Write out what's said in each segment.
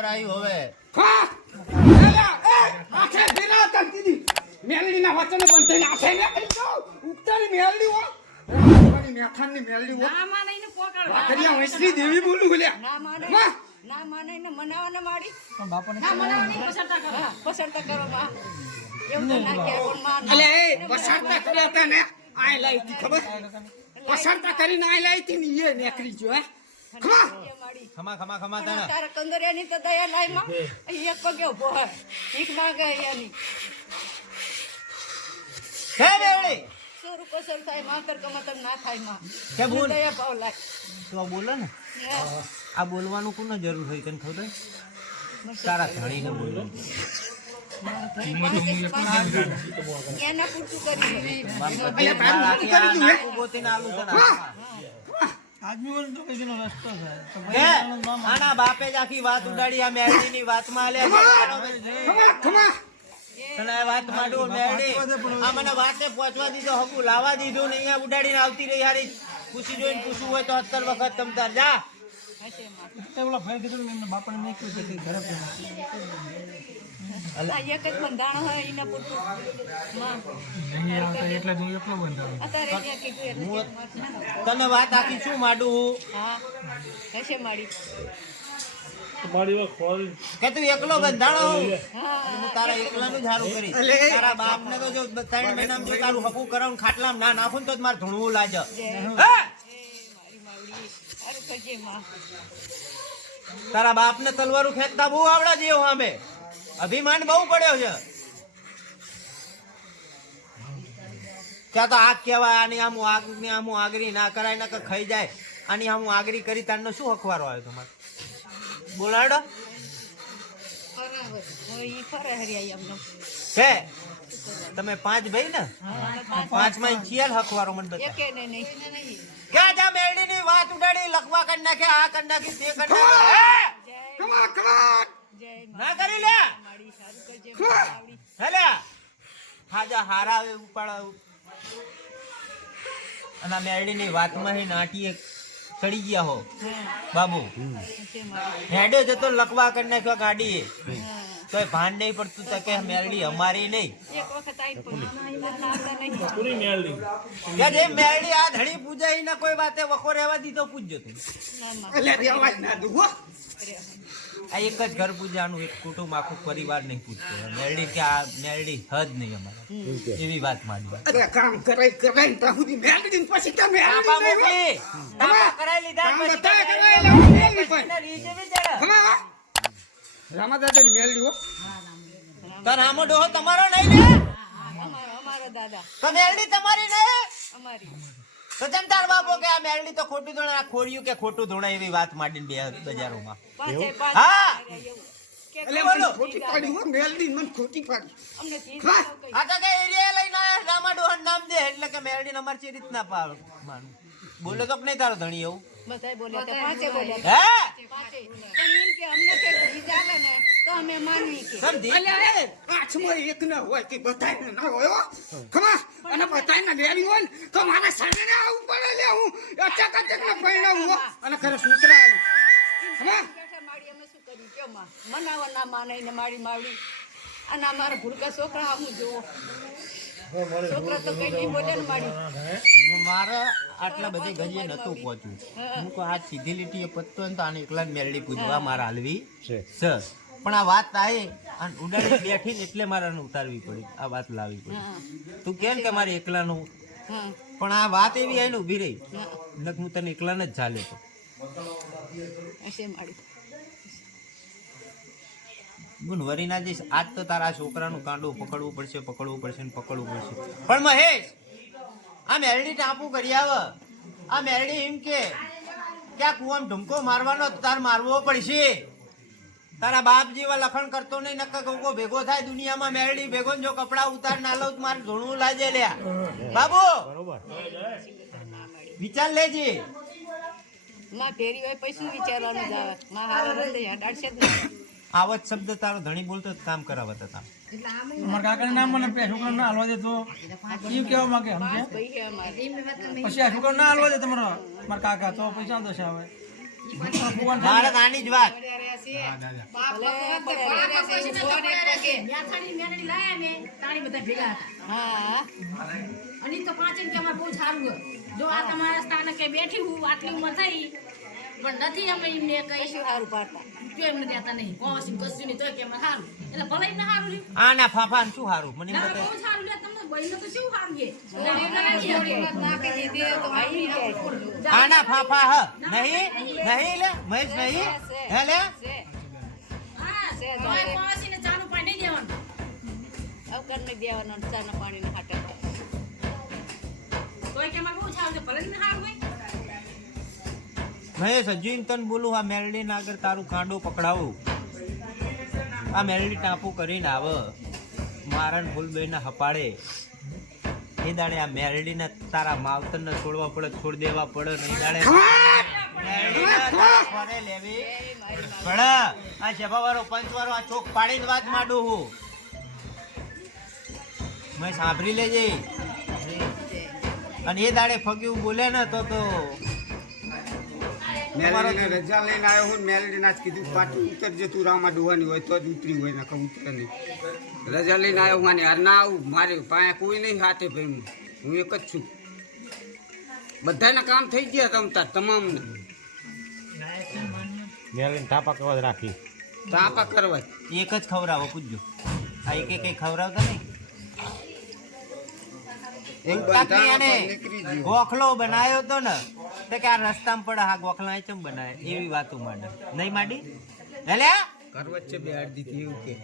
ઉપર આવ્યું હવે. આખે બિના કરતી દી મેલડી ના બંધ થઈને આખે ને કરી દો ઉગતાની મેલડી હો. તમારી મેથાનની મેલડી હો. ના માને એને પોકાળ. વાકરિયા વૈષ્ણવી દેવી બોલું બોલ્યા ના માને ના માને એને મનાવાને માડી. બાપાને ના મનાવાની પસરતા કરો. પસરતા કરો બા. એવું તો ના કે પણ માં અલે એ પસારતા કર્યા હતા ને આય લાવી હતી ખબર? પસરતા કરીને આય લાવી હતી ને એ નેકરી જો હે? માડી ખમા ખમા ખમા તને. તારા કંદરિયાની તો દયા લાયમાં એક પગે ઊભો હોય. ભીખ માંગે અહીંયાની. હે બેવડી. સોરું કસર થાય? માં કર કમતર ના થાયમાં. કે બોલ? દયા ભાવ લાય. તું બોલો ને? આ બોલવાનું કોને જરૂર હોય તને ખબર? તારા ધણીને બોલવાનું. એના પૂરતું કરી આના બાપે જ આખી વાત ઉડાડી આ. ખમા ખમા તને આ વાત માંડું મેરડી. આ મને વાતે પહોંચવા દીધો હકુ લાવવા દીધો ને અહીંયા ઉડાડીને આવતી રહી હારી. પૂછી જોઈને પૂછવું હોય તો અત્તર વખત તમ તાર જા. માં ને બાપાને નહીં કહ્યું ઘરે એક જ બંધાણ હોય એના પૂરતું. નહીં આવતા એટલે હું એકલો બંધાવ અત્યારે અહીંયા કીધું એટલે તને વાત આખી શું માડું હા? હશે માડી કે તું એકલો બંધાણો હું? તારા એકલાનું જ હારું તારા બાપને તો જો ત્રણ મહિનામાં જો તારું હકું કરાવું ખાટલામાં ના નાખું ને તો જ મારે ધૂણવું લાગે. જય હે? એ મારી માવડી સારું કરજે માં. તારા બાપને તલવારું ખેંચતા બહુ આવડે જેવું સામે. અભિમાન બહુ પડ્યો છે. ત્યાં તો આગ કહેવાય આની આમ આગની આમ આગરી ના કરાય ના કે ખાઈ જાય. આની આમ આગરી કરી તારનો શું અખવારો આવ્યો તમારે? બોલાડો છે તમે પાંચ ભાઈ ને? પાંચમાં ચિયલ હકવારો મને બતા એકે ને નહીં. ક્યાં જા મેલડી ની વાત ઉડાડી લખવા કરી નાખે આ કરી નાખી તે કરી નાખે. ના કરી લે. હેલે. હાજા હારા આવે ઉપાડ અને આ મેરડીની વાતમાં હે નાટીએ ચડી ગયા હો. બાબુ. હેડે જતો લકવા કરી નાખ્યો ગાડી તો ભાન નહીં પડતું તો કે મેરડી અમારી નહીં. એક વખત આઈ પણ ના આવતા નહીં. કે જે મેરડી આ ધણી પૂજાઈ ને કોઈ વાતે વખો રહેવા દીધો પૂજજો તું. ના ના. આ એક જ ઘર પૂજાનું એક કુટુંબ આખું પરિવાર નહીં પૂજતો મેરડી કે આ મેરડી હદ નહીં અમારે. એવી વાત માંડી અરે કામ કરાય કરાય ત્યાં સુધી મેલડી પછી તમે નહીં મોકલી. તાપા કરાઈ લીધા પછી બધા તો કરાય મેરડી પછી પણ. ને મેલડી હો. તો રામો ડોહો તમારો નહીં ને? અમારો અમારો દાદા. તો મેરડી તમારી નહીં અમારી. તો જેમ તાર બાપો કે આ મેરડી તો ખોટું ધોણે આ ખોડિયું કે ખોટું ધોણે એવી વાત માંડીને બે બજારોમાં હા. એટલે બોલો. ખોટી પાડી હો મેલડી મને ખોટી પાડી અમને ચીજ હા. ન કહી. આ તો કે એરિયા લઈને આયા રામા ડોહાનું નામ દે એટલે કે મેરડી અમાર ચી રીતના પાડ માનું બોલો તો નહીં તારો ધણી એવું બધાય બોલ્યા હતા, પાંચે બોલ્યા હતા. પાંચે. પણ એમ કે અમને કે ચીજ આવે ને તો અમે માનવી કે. સમજી અલ્યા એક ના હોય કે બધાયને ના હોય ખમા અને બધાયને લેવી હોય ને તો મારા શરીરે આવું પડે લે હું. અચાક અચાક ને પરિણામ અને ખરે સૂતરા ખમા માડી અમે શું કર્યું કે માં મનાવો ના માને ને માડી માવડી. અને અમારા ભૂલકા છોકરા આવું જોવો. છોકરા તો કઈ નહીં બોલે ને માડી મારે આટલા બધી ગજે નતું પહોંચ્યું. હું કહું આ સીધી લીટી એ પત્તો ને તો આને એકલા જ મેરડી પૂજવા મારે હાલવી. છે. પણ આ વાત આવી અને ઉડાડી બેઠી ને એટલે મારે ઉતારવી પડી. આ વાત લાવવી પડી. તું કેમ કે મારે એકલાનું? પણ આ વાત એવી આવીને ઊભી રહી. હા નક હું તને એકલાને જ ચાલે તો. હશે માડી ગુણ વરી જઈશ આજ તો તારા છોકરાનું કાંડું પકડવું પડશે પકડવું પડશે ને પકડવું પડશે. પણ મહેશ, આ મેરડી ટાપુ કરી આવ. આ મેરડી એમ કે ક્યાં કુવામ ઢુમકો મારવાનો તાર મારવો પડશે. તારા બાપ જેવા લખણ કરતો નહીં નક્કા કંકો ભેગો થાય દુનિયામાં મેરડી ભેગો ને જો કપડા ઉતાર ના લઉં મારે ધોણું લાજે લ્યા. બાબુ, વિચાર લેજે. માં ફેરી હોય પછી શું વિચારવાનું જ આવે. માં હારા નહીં આવો જ શબ્દ તારો ધણી બોલતો કામ કરાવત હતા. મારા કાકાને નામ મને પે છોકરા ના હાલવા દેતો કેવા માંગે સમજે પછી આ છોકરા ના હાલવા દે તમારો મારા કાકા તો પૈસા દશે આવે ભગવાન મારે નાની જ વાત. અને તો પાંચ કે અમારે બહુ સારું જો આ તમારા સ્થાને કે બેઠી હું આટલી ઉંમર થઈ પણ નથી અમે એમને કઈ કઈશું સારું પાડતા જો એમને દેતા નહીં કોણ કશું નહીં તો કે મને સારું એટલે ભલે એમને સારું લ્યો. આ ના ફાફા શું સારું મને એમ ના. બહુ સારું લે તમને બહેનો તો શું સારું તો આ ના ફાફા હ નહીં નહીં લે મહેશ નહીં હે લે હા તમારે ચાનું પાણી નહીં દેવાનું અવકર નહીં દેવાનો ચાના પાણીના હાટે તોય કે અમારે બહુ સારું ભલે ને સારું હોય હજુ એમ તને બોલું, આ મેરડી ના આગળ તારું કાંડો પકડાવું. આ મેલડી ટાપુ કરીને આવે. મારા ને ફૂલબેન હપાડે. એ દાડે આ મેલડી ને તારા માવતરને છોડવા પડે, છોડ દેવા પડે નહીં દાડે મેલડીને લેવી. પડે આ સભાવાળો પંચવાળો આ ચોક પાડીને વાત માંડું હું. મેં સાંભળી લેજે. અને એ દાડે ફગ્યું બોલે ને તો તો મેલેડીને રજા લઈને આવ્યો હું મેલેડીના જ કીધું પાછું ઉતરજે તું રામા ડોવાની હોય તો જ ઉતરી હોય ને કહું ઉતરે નહીં. રજા લઈને આવ્યો હું હાર. ના આવું મારે પાસે કોઈ નહીં હાથે ભાઈ હું. એક જ છું. બધાના કામ થઈ ગયા તમતા તમામને. મેલીને થાપા કરવા જ રાખી. તો કરવા. એક જ ખવડાવો પૂછજો. આ એક એક ખવડાવતા નહીં? ગોખલો બનાવ્યો તો ને તો કે આ રસ્તામાં પડે હા ગોખલા ચમ બનાવે? એવી વાતો માંડે. નહીં માંડી? એટલે ઘર વચ્ચે બે દીધી એવું કે.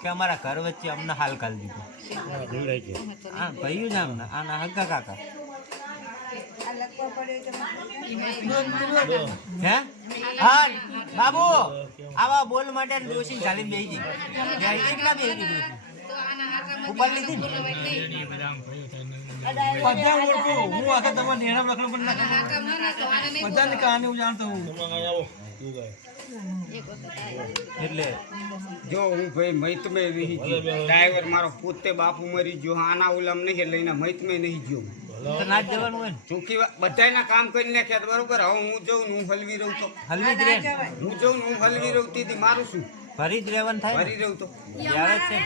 કે અમારા ઘર વચ્ચે અમને હાલ કાલ દીધું. હા છે હા અમને આ ના હગા કાકા. હે? હા બાબુ આવા બોલ માટે ડોસી ચાલીને બેસી ગઈ. કેટલા બેસી ગઈ ઉપર લીધી ને? બધા ઓળખો હું આખા તમારા નેણા લખણ પણ ના ખબર. બધાની કહાની હું જાણતો હું. એટલે જો હું ભાઈ મૈતમે નહીં ગયો. ડ્રાઈવર મારો પોતે બાપુ મરી ગયો. આના ઉલમ નહીં લઈને મૈતમે નહીં ગયો. ના. જવાનું હોય કામ કરીને નાખ્યા બરોબર. હવે હું જઉં હું હલવી રહું તો. હલવી જ રહે હું જઉં હું હલવી રહું તેથી મારું શું? ફરી જ રહેવાનું થાય ફરી. રહું તો. છે.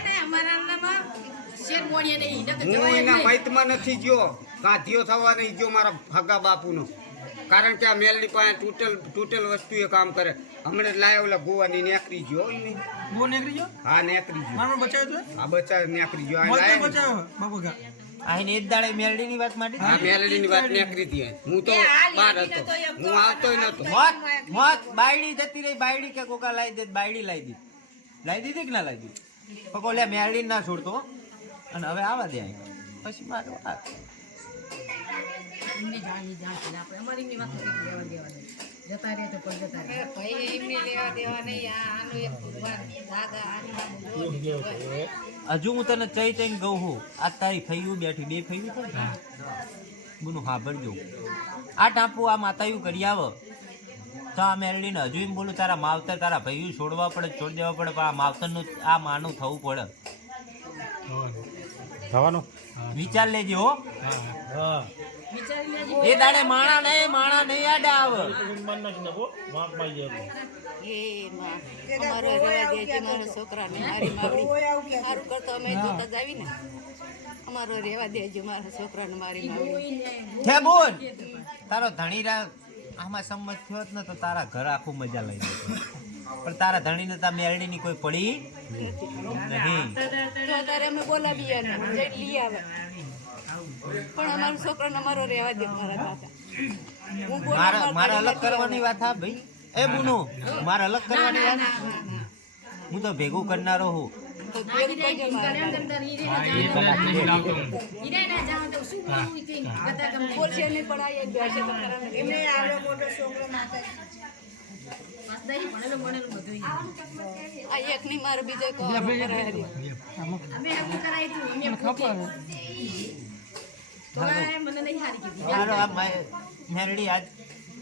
હું એના નહીં. નથી ગયો. કાંધીઓ થવા નહીં ગયો મારા હગા બાપુનો. કારણ કે આ મેલની પાસે વસ્તુ એ કામ કરે. હમણાં લાયા ઓલા ગોવાની નેકરી ગયો ને. બહુ નીકળી ગયો? હા નેકરી ગયો. મારો બચાવ્યો તો? આ બચા નેકરી ગયો. આ મોત બચાવ્યો બાપુ કા આઈને એ દાડે મેલડીની વાત માટે મેલડીની વાત નેકરી હતી હું તો બહાર હતો. હું આવતો નતો મોત મોત. બાયડી જતી રહી. બાયડી કે કોકા લાવી દે બાયડી લાવી દીધી લાવી દીધી કે ના લાવી દીધી? પકો લે મેલડી ના છોડતો અને હવે આવા દે પછી મારું વાત. એમને જાણી જાણશે આપણે અમારી એમની વાત લેવા દેવા નહીં. જતા રહે તો પણ જતા રહે. ભાઈ એમને લેવા દેવા નહીં આ આનું એક ભગવાન. દાદા આનું નામ જો બીજું કોઈ. હજુ હું તને ચઈ ચઈ કહું છું આ તારી ફૈયું બેઠી બે ફૈયું છે હા. ભરજો. આ ટાંપુ આ માતાયું કરી આવો. તો આ મેલડીને હજુ એમ બોલું તારા માવતર તારા ભૈયું છોડવા પડે છોડ દેવા પડે પણ આ માવતરનું આ માનું થવું પડે. થવાનું વિચાર લેજે હો. હા એ દાડે માણા નહીં માણા નહીં આડા આવે. એ માં અમારો રેવા દેજે મારા છોકરાને. મારી માવડી સારું કરતો અમે જોતા જ આવી અમારો રેવા દેજો મારા છોકરાને મારી માવડી. છે બોલ. તારો ધણી રા આમાં સંમત થયો જ ને તો તારા ઘર આખું મજા લઈ દે પણ તારા ધણીને તા મેળણીની કોઈ પડી નહીં તો અત્યારે અમે બોલાવીએ ને જઈને લઈ આવે. પણ અમારો છોકરાને અમારો રહેવા દે મારા મારે અલગ કરવાની વાત હા ભાઈ? એ બુનુ મારે અલગ કરવાની વાત? હું તો ભેગું કરનારો હું. બોલશે નહીં પણ આ એક. એમને આ એક મેરડી આજ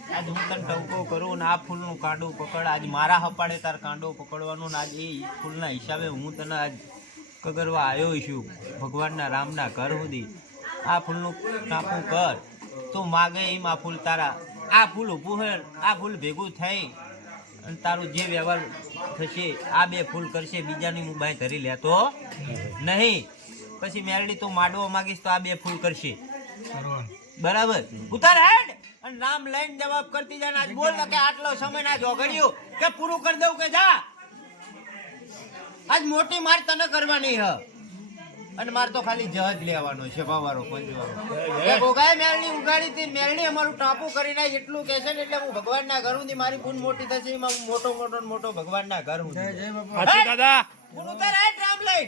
આજ હું તને ટવકો કરું ને આ ફૂલનું કાંડું પકડ આજ મારા હપાડે તાર કાંડો પકડવાનું ને આજ એ ફૂલના હિસાબે હું તને આજ કગરવા આવ્યો છું ભગવાનના રામના ઘર સુધી આ ફૂલનું ટાંકું કર તું માગે એમ આ ફૂલ તારા આ ફૂલ ઊભું હે આ ફૂલ ભેગું થઈ અને તારું જે વ્યવહાર થશે, આ બે ફૂલ કરશે, બીજાની હું મુંબાઈ ધરી લેતો નહીં. પછી મેરડી તું માડવો માગીશ તો આ બે ફૂલ કરશે. બરાબર? ઉતાર હેડ! અને નામ લઈને જવાબ કરતી જાય આજ બોલ કે આટલો સમય ના જોગડ્યું કે પૂરું કરી દઉં કે જા? આજ મોટી માર તને કરવાની હ. અને મારે તો ખાલી જજ લેવાનો છે ભાવારો પંજવારો. એ મેળની ઉગાડી હતી મેળની અમારું ટાપુ કરી નાખ એટલું કે છે ને એટલે હું ભગવાનના ઘર સુધી મારી પૂન મોટી થશે એમાં હું મોટો મોટો મોટો ભગવાન ના ઘર જય જય બાપા. દાદા. હું ઉતર હેડ રામ લઈ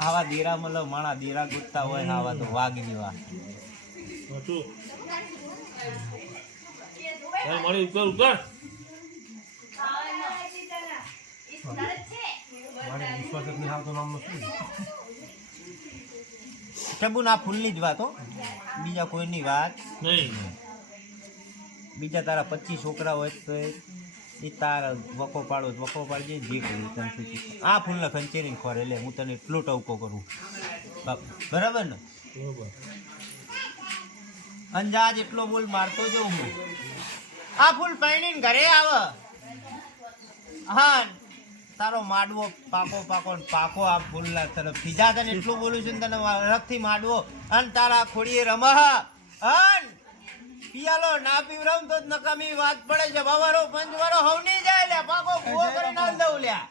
આવા દીરા મતલબ માણા દીરા ગુજતા હોય ને આવા તો વાઘ વાત. મળી ઉતર ઉપર મારે આ ટબુના ફૂલની જ વાત હો. બીજા કોઈની વાત. નહીં બીજા તારા પચીસ છોકરા હોય તો એ તારા વકો પાડો વકો પાડજે જે કહ્યું તને સૂચી આ ફૂલને ખંચેરીને ખોરે એટલે હું તને એટલો ટવકો કરું. બાપ બરાબર ને? અંજાજ એટલો બોલ મારતો જઉં હું. આ ફૂલ પહેરીને ઘરે આવે. હા તારો માડવો પાકો પાકો પાકો આ ફૂલના તરફ બીજા તને એટલું બોલું છું ને તને રખથી માડવો. અને તારા ખોડીએ રમા અન પિયાલો ના પીવરમ તો નકામી વાત પડે છે. બાવારો પંચવારો હવની જાય લે પાકો ભૂવો કરી નાલ દઉં લ્યા.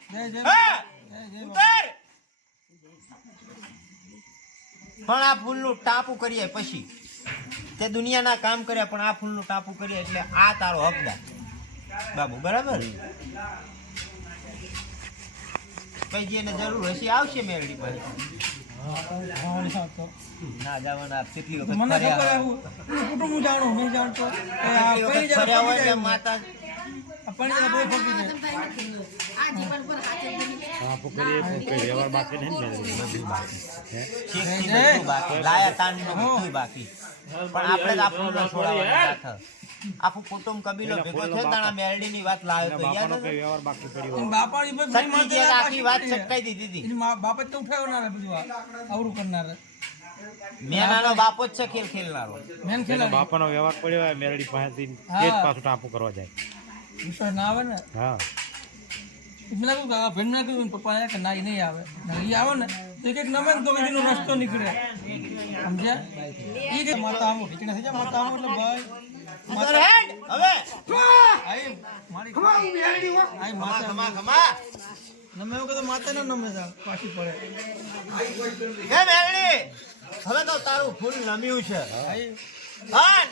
ઉતાર! પણ આ ફૂલનું ટાપુ કરીએ પછી. તે દુનિયાના કામ કર્યા પણ આ ફૂલનું ટાપુ કરીએ એટલે આ તારો હકદાર. બાબુ બરાબર? કઈ જેને જરૂર હશે આવશે મેરડી પાસે ખાવાની સાથ તો. ના જવાના કેટલી વખત ફર્યા હું જાણું જાણતો. ફર્યા. માતા? બાકી બાકી. લાયા પણ આપણે આપણું ન છોડાવવાનું. આખું કુટુંબ કબીલો ભેગો થયો ને તાણા મેરડીની વાત લાવ્યો તો યાદ છે વ્યવહાર બાકી પડ્યો બાપા બસ ભાઈ સટકી જે આખી વાત પાછી દીધી હતી. એની બાપ જ તો ઉઠાવનાર બધું આ આવરું કરનાર. મેનાનો બાપો જ છે ખેલ ખેલનારો. મેન ખેલ બાપાનો વ્યવહાર પડ્યો હોય મેરડી પાસેથી. એ જ પાછું ટાંપુ કરવા જાય. વિશ્વાસ ના આવે ને? હા. મેં કહ્યું ભેણ ના કહ્યું પપ્પા કે ના ઈ નહીં આવે. ના આવે ને તો એક નમે તો એનો રસ્તો નીકળે. સમજ્યા? એ કે માતા આમ ખીચડી થઈ જાય માતા આમ એટલે ભાઈ. હવે! નમે એવું કીધું માતા ના નમે પાછી પડે. હે મેરડી હવે તો તારું ફૂલ નમ્યું છે. પણ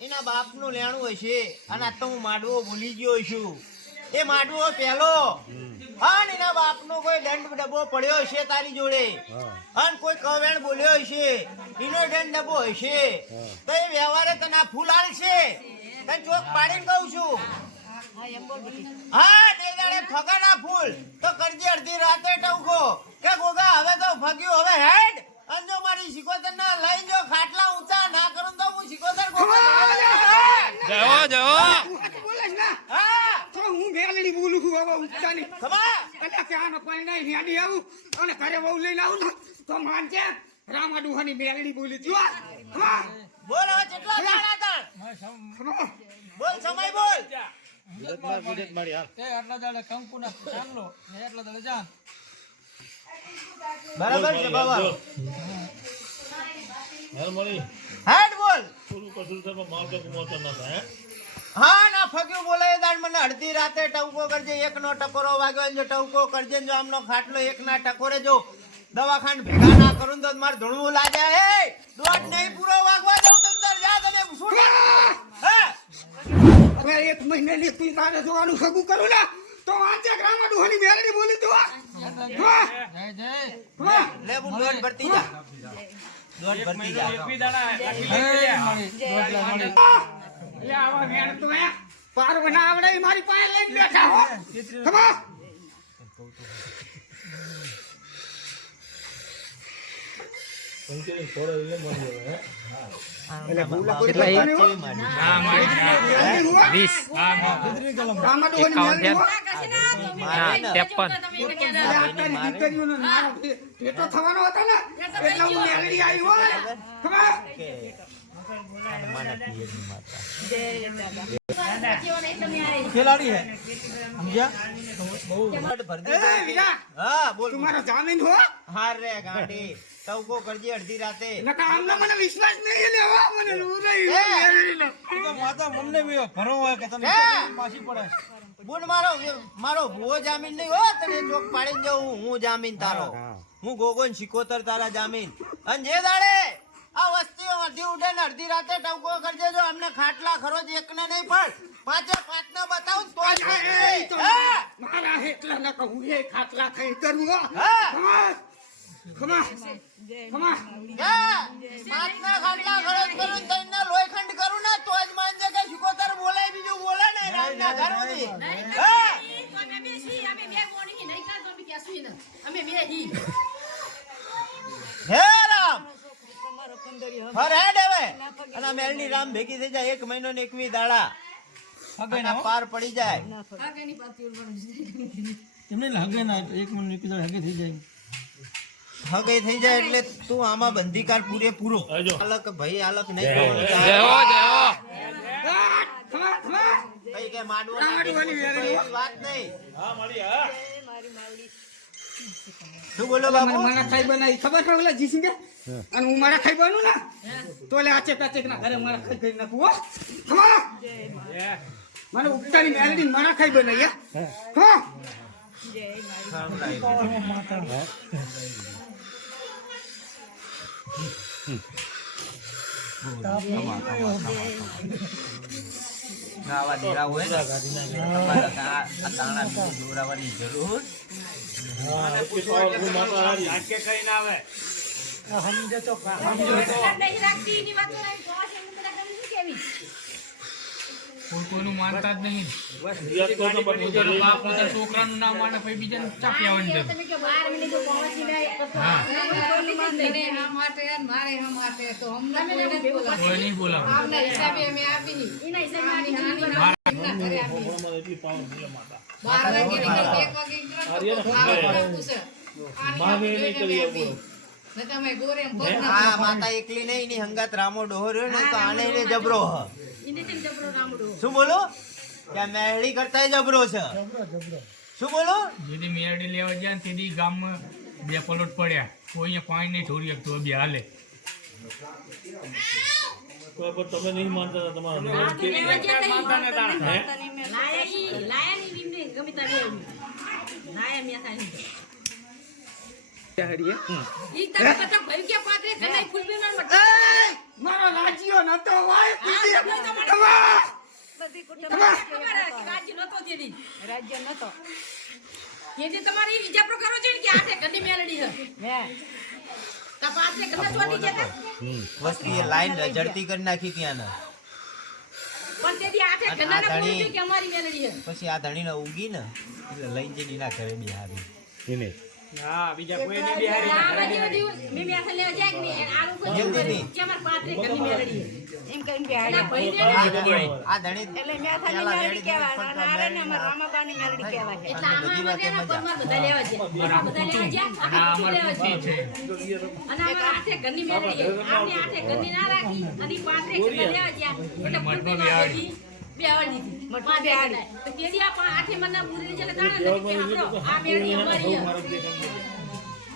એના બાપનું લેણું હશે અને આ તો હું માડવો ભૂલી ગયો છું. એ માડવો પેલો અને એના બાપનો કોઈ દંડ ડબ્બો પડ્યો હશે તારી જોડે? અને કોઈ કવેણ બોલ્યો હશે? એનો દંડ ડબ્બો હશે? તો એ વ્યવહારે તને આ ફૂલ આલશે. તને ચોક પાડીને કહું છું. હા એમ બોલ બેટી હા ફગાના ફૂલ. તો કરજે અડધી રાતે ટવકો. કે ગોગા હવે તો ફગ્યું. હવે હેડ. અંજો મારી શિકોતર ના લઈ જો ખાટલા ઊંચા ના કરું તો હું શિકોતર ગોગા જવો જવો. હા. હું મેલડી બોલું છું હવે એટલે આનો પરિણામ હેડી આવું અને ઘરે બહુ લઈને આવું તો માનજે રામા ડુહાની મેલડી બોલી. હતી હો. બોલ હવે કેટલા દાડા તાણ બોલ સમય બોલ. વિજયકુમાર વિજય મારી હાલ. એ આટલા દાડે કંકુના ચાંદલો ને એટલા દાડે જાન. બરાબર છે બાબા. હાલ મળી. હેડ બોલ. થોડું કશું તો માલ કે ગુમાવતો ન થાય હા? ના ફગ્યું બોલાય દાડ મને અડધી રાતે ટવકો કરજે એક નો ટકોરો વાગ્યો જો ટવકો કરજે જો આમનો ખાટલો એક ના ટકોરે જો દવાખાન ભેગા ના કરું તો મારે ધૂણવું લાગે. હે દોઢ નહીં પૂરો વાગવા દઉં તમ તાર જા તમે શું હે હવે એક મહિને લીધી તારે જોવાનું સગું કરું ને તો વાંચે રામા ડુહાની મેલડી બોલી તું જય જય લે બુન ભરતી જા. ભરતી જા. લા. આવા તો હે. પારવના આવડે મારી પાસે લઈને બેઠા હો. ખમા એટલે ભૂલા કોઈ કેટલા કરતા નહીં હો. કેવી મારી? વીસ. આમાં તો ઓલી મેલડી હો. ત્રેપન. એટલે આ તારી દીકરીઓનો નાનો ભે- ભેટો થવાનો હતો ને? એટલે હું મેલડી આવી હો ખેલાડી હે. સમજ્યા? ભર દીધો એ વીરા હા બોલ. તું મારો જામીન હો? હાર રે ગાંડી. ટવકો કરજે અડધી રાતે. નકા આમને મને વિશ્વાસ નહીં લેવા મને લૂ તો માતા મને બી ભરો હોય કે તમે હે? પડે. બોલ મારો મારો ભૂવો જામીન નહીં હો તને ચોક પાડીને જવું હું જામીન તારો. હું ગોગોન શિકોતર તારા જામીન. અને જે દાડે આ વસ્તી અડધી ઉઠે ને અડધી રાતે ટવકો કરજે. જો અમને ખાટલા ખરો જ એકને નહીં પણ પાંચે પાંચ ને બતાવું તો જ? મારા હેટલા ના કહું એ ખાટલા ખમા. ખમા. ખાટલા ખરો કરું ને ત્રણના લોહીખંડ કરું ને તો જ માનજે કે શિકોતર બોલે બીજું બોલે ને ઘર સુધી. અમે બે છીએ, અમે બે બોણી નહીં કાં તો અમે કહેશું ને. અમે બે હી. હે રામ! તમારો પંદરી ફર હેડ હવે. અને મેલની રામ ભેગી થઈ જાય એક મહિનો ને એકવી દાડા. પાર પડી જાય. એમને હગે એક થઈ જાય. હગે થઈ જાય એટલે તું આમાં બંધીકાર પૂરેપૂરો અલગ ભાઈ અલગ નહીં કે માંડવો વાત નહીં. મારી માવડી. શું બોલો મને મારા ખાઈ બનાવી. ખબર પડે ઓલા જીસી અને હું મારા ખાઈ બનું ને? તો લે આચે પાચે ના? ઘરે મારા ખાઈ કરી નાખું હો. ખમા મને ઉપતાની મેલડી મારા ખાઈ બનાવી હો. હા. આવા દેરા હોય. ને તમારે આ આ દાણા જરૂર રાખતી એની વાતો તો આ શેનું બધા તમને શું કહેવી? કોઈ કોઈનું માનતા જ નહીં. બાપ પોતા છોકરાનું નામ માને પછી બીજાને ચાપી આવવાની જરૂર. નહીં. કોઈ બોલાવે. ને ના માતા. એકલી નહીં હંગાત રામો ડોહર્યો ને તો આને જબરો હ. શું બોલો? ત્યાં મેળી કરતા જબરો છે. શું બોલો? જેથી મેરડી લેવા ગયા ને તેથી ગામમાં બે પલોટ પડ્યા. કોઈ અહીંયા પાણી નહીં છોડી શકતું બે હાલે. તમે તો માનતા ગયા ઈ, ભાઈ કે પાત્રે કનાઈ મારો રાજીઓ નતો બધી કુટુંબ રાજ્ય. રાજ્ય નતો. તેથી તમારે કે આ ઘરની મેલડી છે. મેં. કાં પાત્રે ઘરના ચોંટી ગયા તા? વસ્તી લાઈન જડતી કરી નાખી ત્યાં ને. પણ આ ધણી- ને અમારી મેલડી પછી આ ધણીને ઉગી ને. એટલે લઈને જઈને ના કરે બિહારી આ બાજુ બધી મેં મેથા લેવા જાય કે નહીં? આ લોકો એમ દીદી. કે પાત્રે ઘરની મેલડી એમ કહીને બે એના હાલ્યા. આ ધણી એટલે મેથાની પેલા મેલડી તો આરે ને મેલડીમાં- રામાબાની મેલડી કહેવાય એટલે આમાં બધી વાતે અમારે બધા લેવા છે. બધા લેવા જાય, આ આ લેવા છે. છે અને અમારે હાથે ઘરની મેલડી છે. આપણે ઘરની ના રાખી અને પાત્રે ઘરના લેવા ગયા. એટલે મઠમાં ફૂલબેન બેહાડી. બધી દીધી. મઠમાં પાત્રે બેહાડી. તો તેથી આ આઠે મનના બુરી છે તાણે નથી કે આપણો. આ મેલડી અમારી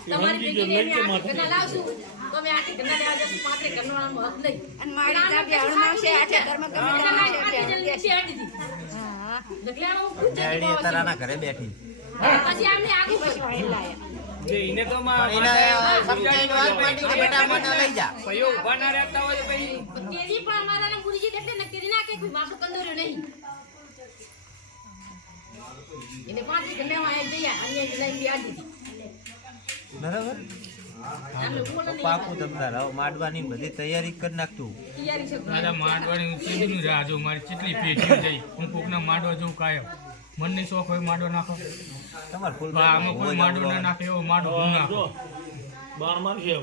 તમારી બેટીને અમે આઠે ઘરના લાવશું. તો અમે આઠે ઘરના લેવા જશું. પાત્રે ઘરનો હક નહીં. અને મારી જાબી હળમાં છે આઠે ઘરમાં ગમે તે બે. બેહાડી દીધી. હા. ઢગલાનો હું બહુ અત્યારે આના ઘરે બેઠી. પછી આમને આગળ પછી વાળી લાયા. એને તો પણ વાત માંડી બેટા મને લઈ જા. ઊભા ના રહેતા હોય પછી તેદી પણ અમારા ગુરુજી એટલે ને તેદી ના કે કોઈ બાપુ કંદોર્યો નહીં. એને પાંચ ઘંટામાં આવી ગયા અન્ય લઈને બી આવી દીધી. બરાબર? આમને બોલે નહીં. પાકું તમતાર હવે માંડવાની બધી તૈયારી કરી નાખતું દાદા માંડવાની ચીજનું રાહ જો મારી કેટલી પેટી જઈ હું કોકના માંડવા જોઉં કાયમ. મનની શોખ હોય માંડો નાખો તમારે ફૂલ આમાં કોઈ માંડો ના નાખે એવો માંડવો હું નાખો.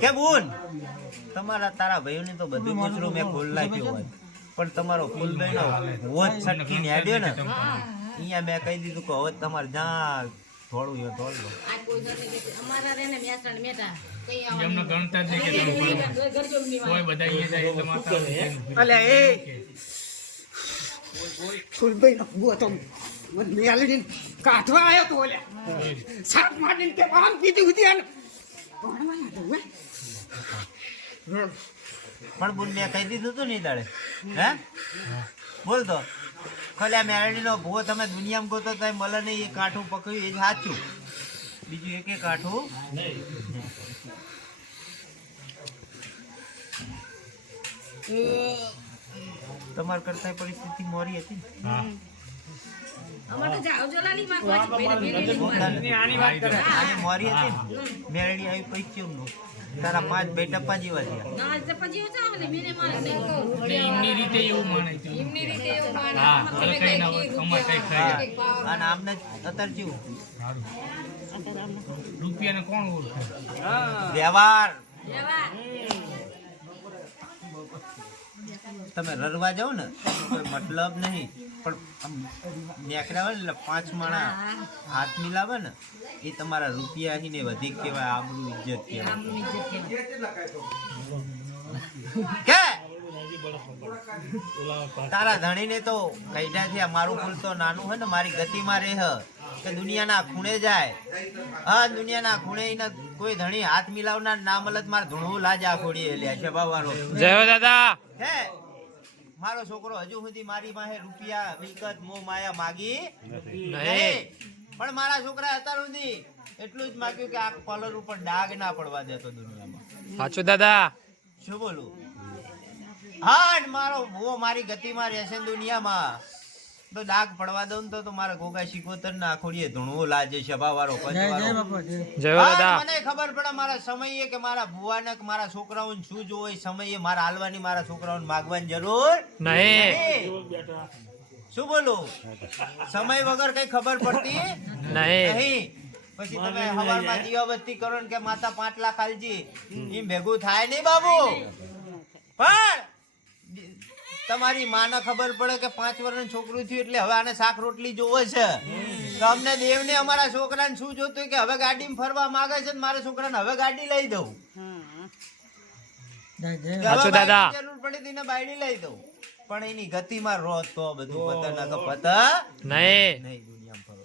કે બુન તમારા તારા ભાઈઓને તો બધું કચરું મેં ખોલ નાખ્યું હોય. પણ તમારો ફૂલભાઈનો વોચ છટકીને હેડ્યો ને અહીંયા મેં કહી દીધું કે હવે તમારે જ્યાં થોડું એ થોડું આ કોઈ ઘર કે અમારા રે ને મેસણ મેટા કઈ ગણતા જ નહીં. કે બધા અહીંયા જાય એ! ફૂલભાઈ નો તો કાઢવા આવ્યો તો સાપ કે આમ કીધી હતી આને ભણવા ના હે? પણ બુન મેં કહી દીધું તું નહીં તારે હે? બોલ તો. ખોલ્યા મેરડીનો ભૂવો તમે દુનિયામાં ગોતો તો મળે નહીં એ કાઠું પકડ્યું એ જ સાચું. બીજું એક કાઠું? તમાર કરતા પરિસ્થિતિ મોરી હતી હતી મેરડી આવી પૈકી નું તારા પાંચ ભાઈ ટપ્પા જેવા ને એમની રીતે એવું માને છે. એમની રીતે એવું માને. હા તમે કઈ ના હોય અમારે કઈ ખાય અને આમને અત્યારે કેવું સારું. રૂપિયાને કોણ ઓળખે? વ્યવહાર. લેવા. તમે રરવા જાઓ ને કોઈ મતલબ નહીં. પણ આમ નેકડા હોય ને એટલે પાંચ માણા હાથ મિલાવે ને એ તમારા રૂપિયા ને વધી કહેવાય આબરૂ ઇજ્જત કહેવાય. કે? તારા ધણીને તો કઈડા આ મારું ફૂલ તો નાનું હોય ને મારી ગતિમાં રહે. કે દુનિયાના ખૂણે જાય. હા દુનિયાના ખૂણે કોઈ ધણી હાથ મિલાવનાર ના મલત માર ધૂણવું લાજા ખોડીએ લ્યા છે બાવારો. જય દાદા. હે મારો છોકરો હજુ સુધી મારી પાસે રૂપિયા મિલકત મોહ માયા માગી નહીં. પણ મારા છોકરા અત્યાર સુધી એટલું જ માગ્યું કે આ કોલર ઉપર ડાઘ ના પડવા દેતો દુનિયામાં. સાચું દાદા. શું બોલું? હા મારો ભૂવો મારી ગતિમાં રહેશે દુનિયામાં. તો ડાક પડવા દઉં તો મારા ગોગા શીખોતર ના આખોડીએ ધૂણવો લાજે સભા વાળો જય જય પંચવાળો. બાપા જય જય હા, મને ખબર પડે મારા સમયે કે મારા ભુવાને કે મારા છોકરાઓને શું જોવે સમયે મારા હાલવાની મારા છોકરાઓને માગવાની જરૂર નહીં. શું બોલું? સમય વગર કઈ ખબર પડતી નહીં. નહીં. પછી તમે હવારમાં દીવાબત્તી કરો ને કે માતા પાંચ લાખ આલજી. એમ ભેગું થાય નહીં બાબુ. પણ તમારી માને ખબર પડે કે પાંચ વર્ષનું છોકરું થયું એટલે હવે આને શાક રોટલી જોવે છે. તો અમને દેવને અમારા છોકરાને શું જોતું કે હવે ગાડીમાં ફરવા માંગે છે ને મારા છોકરાને હવે ગાડી લઈ દઉં. જરૂર પડે હતી બાયડી લઈ દઉં. પણ એની ગતિમાં રહો તો બધું પતન પતન નહીં. નહીં દુનિયામાં ફરો